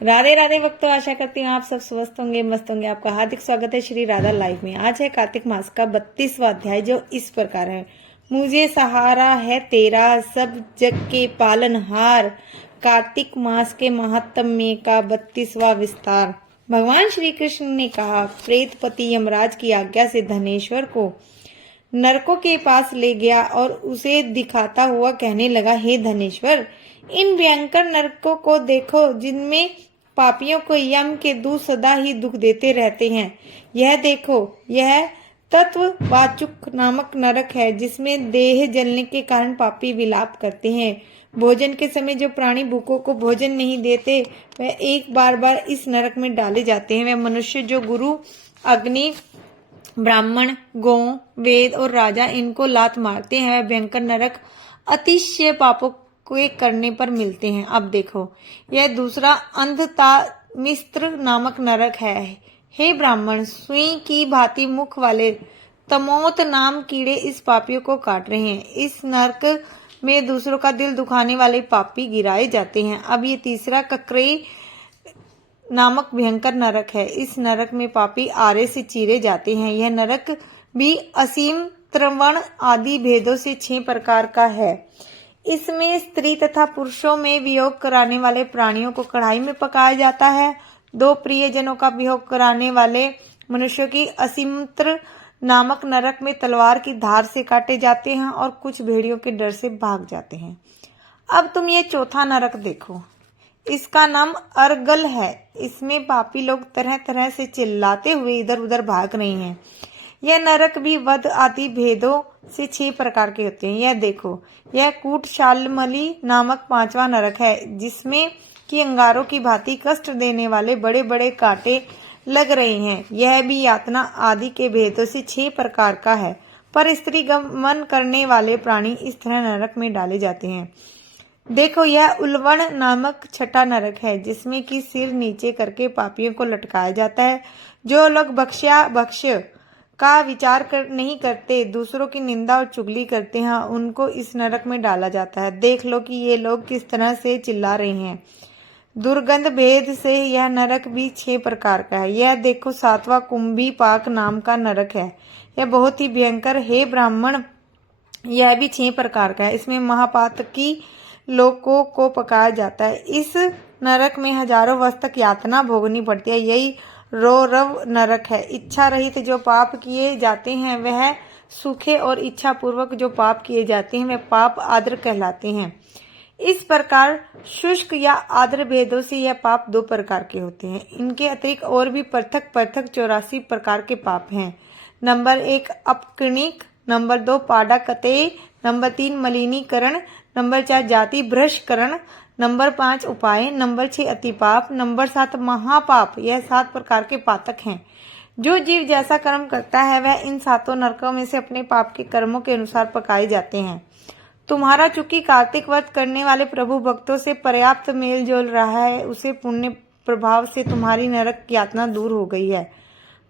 राधे राधे भक्तों, आशा करती हूँ आप सब स्वस्थ होंगे, मस्त होंगे। आपका हार्दिक स्वागत है श्री राधा लाइव में। आज है कार्तिक मास का 32वां अध्याय, जो इस प्रकार है। मुझे सहारा है तेरा, सब जग के पालनहार। कार्तिक मास के महात्म्य का 32वां विस्तार। भगवान श्री कृष्ण ने कहा, प्रेतपति यमराज की आज्ञा से धनेश्वर को नरकों के पास ले गया और उसे दिखाता हुआ कहने लगा, हे धनेश्वर, इन भयंकर नरकों को देखो, जिनमें पापियों को यम के दूत सदा ही दुख देते रहते हैं। यह देखो, यह तत्ववाचुक नामक नरक है, जिसमें देह जलने के कारण पापी विलाप करते हैं। भोजन के समय जो प्राणी भूखों को भोजन नहीं देते, वह एक बार इस नरक में डाले जाते हैं। वह मनुष्य जो गुरु, अग्नि, ब्राह्मण, गौ, वेद और राजा इनको लात मारते हैं, वह भयंकर नरक अतिशय पापों के करने पर मिलते हैं। अब देखो, यह दूसरा अंधता मिस्त्र नामक नरक है। हे ब्राह्मण, सुई की भांति मुख वाले तमोत नाम कीड़े इस पापियों को काट रहे हैं। इस नरक में दूसरों का दिल दुखाने वाले पापी गिराए जाते हैं। अब ये तीसरा ककरई नामक भयंकर नरक है। इस नरक में पापी आरे से चीरे जाते हैं। यह नरक भी असीम त्रवण आदि भेदों से 6 प्रकार का है। इसमें स्त्री तथा पुरुषों में वियोग कराने वाले प्राणियों को कढ़ाई में पकाया जाता है। 2 प्रियजनों का वियोग कराने वाले मनुष्यों की असीमत्र नामक नरक में तलवार की धार से काटे जाते हैं और कुछ भेड़ियों के डर से भाग जाते हैं। अब तुम ये चौथा नरक देखो, इसका नाम अर्गल है। इसमें पापी लोग तरह तरह से चिल्लाते हुए इधर उधर भाग रहे हैं। यह नरक भी वध आदि भेदों से 6 प्रकार के होते हैं। यह देखो, यह कूटशालमली नामक 5वां नरक है, जिसमें कि अंगारों की भांति कष्ट देने वाले बड़े बड़े कांटे लग रहे हैं। यह भी यातना आदि के भेदों से 6 प्रकार का है। पर स्त्री गमन करने वाले प्राणी इस तरह नरक में डाले जाते हैं। देखो, यह उल्वण नामक 6ठा नरक है, जिसमें कि सिर नीचे करके पापियों को लटकाया जाता है। जो लोग भक्ष्य का विचार नहीं करते, दूसरों की निंदा और चुगली करते हैं, उनको इस नरक में डाला जाता है। देख लो कि ये लोग किस तरह से चिल्ला रहे हैं। दुर्गंध भेद से यह नरक भी 6 प्रकार का है। यह देखो, 7वां कुंभी पाक नाम का नरक है। यह बहुत ही भयंकर। हे ब्राह्मण, यह भी 6 प्रकार का है। इसमें महापातकी लोगों को पकाया जाता है। इस नरक में हजारों वर्ष तक यातना भोगनी पड़ती है। यही रौरव नरक है। इच्छा रहित जो पाप किए जाते हैं वह सूखे, और इच्छा पूर्वक जो पाप किए जाते हैं वह पाप आद्र कहलाते हैं। इस प्रकार शुष्क या आद्र भेदों से यह पाप 2 प्रकार के होते हैं। इनके अतिरिक्त और भी पृथक 84 प्रकार के पाप हैं। नंबर 1 अपकृणिक, नंबर 2 पाडाकते, नंबर 3 मलिनीकरण, नंबर 4 जाति भ्रष्टकरण, नंबर 5 उपाय, नंबर 6 अतिपाप, नंबर 7 महापाप। यह 7 प्रकार के पातक हैं। जो जीव जैसा कर्म करता है वह इन 7 नरकों में से अपने पाप के कर्मों के अनुसार पकाए जाते हैं। तुम्हारा चूंकि कार्तिक व्रत करने वाले प्रभु भक्तों से पर्याप्त मेल जोल रहा है, उसे पुण्य प्रभाव से तुम्हारी नरक यातना दूर हो गई है।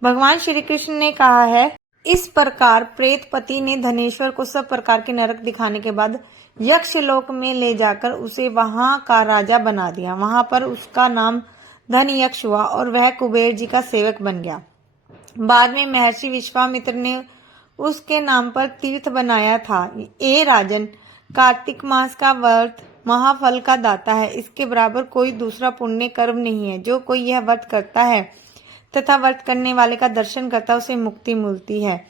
भगवान श्री कृष्ण ने कहा है, इस प्रकार प्रेतपति ने धनेश्वर को सब प्रकार के नरक दिखाने के बाद यक्ष लोक में ले जाकर उसे वहां का राजा बना दिया। वहां पर उसका नाम धन यक्ष हुआ और वह कुबेर जी का सेवक बन गया। बाद में महर्षि विश्वामित्र ने उसके नाम पर तीर्थ बनाया था। ए राजन, कार्तिक मास का व्रत महाफल का दाता है। इसके बराबर कोई दूसरा पुण्य कर्म नहीं है। जो कोई यह व्रत करता है तथा व्रत करने वाले का दर्शन करता है, उसे मुक्ति मिलती है।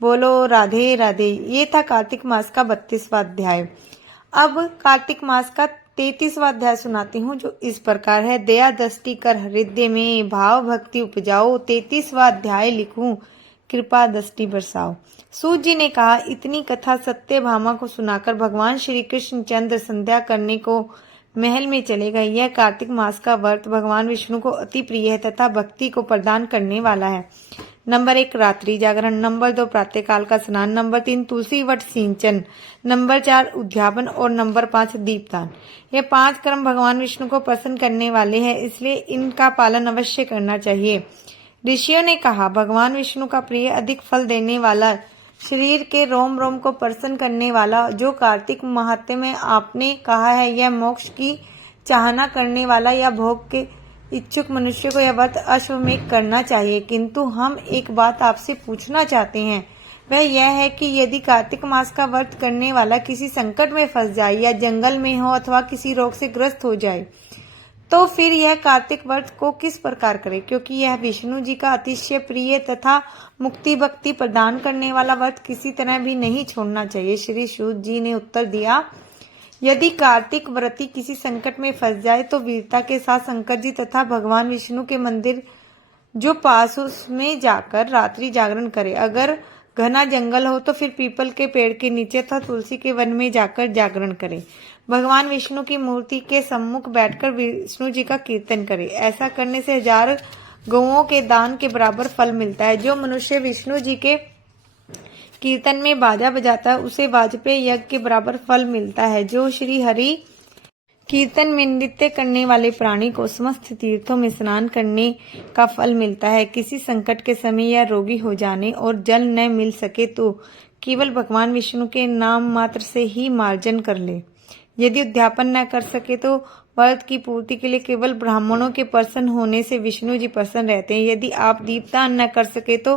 बोलो राधे राधे। ये था कार्तिक मास का 32वां अध्याय। अब कार्तिक मास का 33वां अध्याय सुनाती हूँ, जो इस प्रकार है। दया दृष्टि कर हृदय में भाव भक्ति उपजाओ, 33वां अध्याय लिखूं, कृपा दृष्टि बरसाओ। सूत जी ने कहा, इतनी कथा सत्यभामा को सुनाकर भगवान श्री कृष्ण चंद्र संध्या करने को महल में चले गए। यह कार्तिक मास का व्रत भगवान विष्णु को अति प्रिय है तथा भक्ति को प्रदान करने वाला है। नंबर 1 रात्रि जागरण, नंबर 2 प्रातःकाल का स्नान, नंबर 3 तुलसी वट सिंचन, नंबर 4 उद्यापन और नंबर 5 दीपदान। ये 5 कर्म भगवान विष्णु को प्रसन्न करने वाले हैं, इसलिए इनका पालन अवश्य करना चाहिए। ऋषियों ने कहा, भगवान विष्णु का प्रिय, अधिक फल देने वाला, शरीर के रोम रोम को प्रसन्न करने वाला जो कार्तिक महात्म्य में आपने कहा है, यह मोक्ष की चाहना करने वाला या भोग के इच्छुक मनुष्य को यह व्रत अश्वमेध करना चाहिए, किंतु हम एक बात आपसे पूछना चाहते हैं, वह यह है कि यदि कार्तिक मास का व्रत करने वाला किसी संकट में फंस जाए या जंगल में हो अथवा किसी रोग से ग्रस्त हो जाए, तो फिर यह कार्तिक व्रत को किस प्रकार करे, क्योंकि यह विष्णु जी का अतिशय प्रिय तथा मुक्ति भक्ति प्रदान करने वाला व्रत किसी तरह भी नहीं छोड़ना चाहिए। श्री सूत जी ने उत्तर दिया, यदि कार्तिक व्रती किसी संकट में फंस जाए तो वीरता के साथ शंकर जी तथा भगवान विष्णु के मंदिर जो पास उसमें जाकर रात्रि जागरण करे। अगर घना जंगल हो तो फिर पीपल के पेड़ के नीचे तथा तुलसी के वन में जाकर जागरण करे। भगवान विष्णु की मूर्ति के सम्मुख बैठकर विष्णु जी का कीर्तन करे। ऐसा करने से 1000 गौओं के दान के बराबर फल मिलता है। जो मनुष्य विष्णु जी के कीर्तन में बाजा बजाता है उसे वाजपेय यज्ञ के बराबर फल मिलता है। जो श्री हरि कीर्तन में नृत्य करने वाले प्राणी को समस्त तीर्थों में स्नान करने का फल मिलता है। किसी संकट के समय या रोगी हो जाने और जल न मिल सके तो केवल भगवान विष्णु के नाम मात्र से ही मार्जन कर ले। यदि उद्यापन न कर सके तो व्रत की पूर्ति के लिए केवल ब्राह्मणों के प्रसन्न होने से विष्णु जी प्रसन्न रहते हैं। यदि आप दीपदान न कर सके तो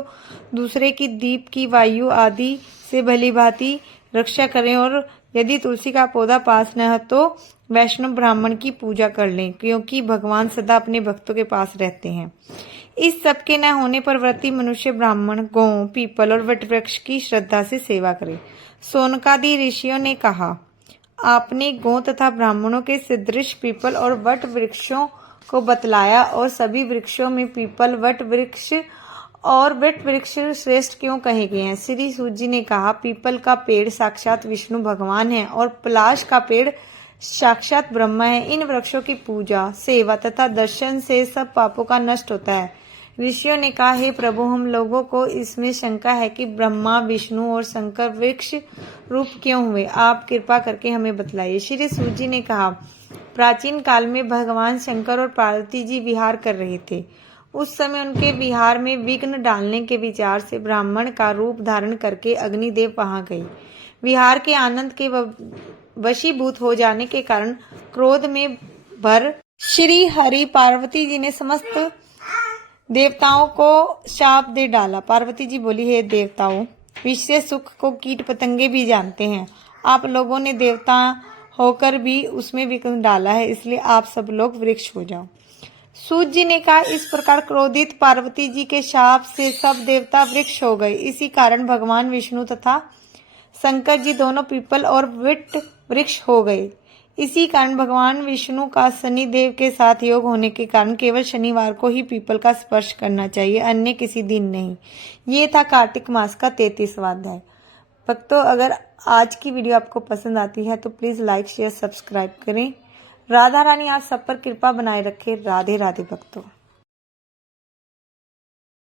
दूसरे की दीप की वायु आदि से भली भांति रक्षा करें, और यदि तुलसी का पौधा पास न हो तो वैष्णव ब्राह्मण की पूजा कर लें, क्योंकि भगवान सदा अपने भक्तों के पास रहते हैं। इस सब के न होने पर व्रती मनुष्य ब्राह्मण, गौ, पीपल और वट वृक्ष की श्रद्धा से सेवा करे। सोनकादि ऋषियों ने कहा, आपने गौ तथा ब्राह्मणों के सदृश पीपल और वट वृक्षों को बतलाया, और सभी वृक्षों में पीपल, वट वृक्ष और वट वृक्ष श्रेष्ठ क्यों कहे गए हैं। श्री सूत जी ने कहा, पीपल का पेड़ साक्षात विष्णु भगवान है और पलाश का पेड़ साक्षात ब्रह्मा है। इन वृक्षों की पूजा, सेवा तथा दर्शन से सब पापों का नष्ट होता है। ऋषियों ने कहा, हे प्रभु, हम लोगों को इसमें शंका है कि ब्रह्मा, विष्णु और शंकर वृक्ष रूप क्यों हुए, आप कृपा करके हमें बतलाइए। श्री सूत जी ने कहा, प्राचीन काल में भगवान शंकर और पार्वती जी विहार कर रहे थे। उस समय उनके विहार में विघ्न डालने के विचार से ब्राह्मण का रूप धारण करके अग्निदेव वहां गए। विहार के आनंद के वशीभूत हो जाने के कारण क्रोध में भर श्री हरि पार्वती जी ने समस्त देवताओं को शाप दे डाला। पार्वती जी बोली, हे देवताओं, विश्व से सुख को कीट पतंगे भी जानते हैं। आप लोगों ने देवता होकर भी उसमें विघ्न डाला है, इसलिए आप सब लोग वृक्ष हो जाओ। सूत जी ने कहा, इस प्रकार क्रोधित पार्वती जी के शाप से सब देवता वृक्ष हो गए। इसी कारण भगवान विष्णु तथा शंकर जी दोनों पीपल और वट वृक्ष हो गए। इसी कारण भगवान विष्णु का शनिदेव के साथ योग होने के कारण केवल शनिवार को ही पीपल का स्पर्श करना चाहिए, अन्य किसी दिन नहीं। ये था कार्तिक मास का 33वां अध्याय। भक्तों, अगर आज की वीडियो आपको पसंद आती है तो प्लीज लाइक, शेयर, सब्सक्राइब करें। राधा रानी आप सब पर कृपा बनाए रखे। राधे राधे भक्तों।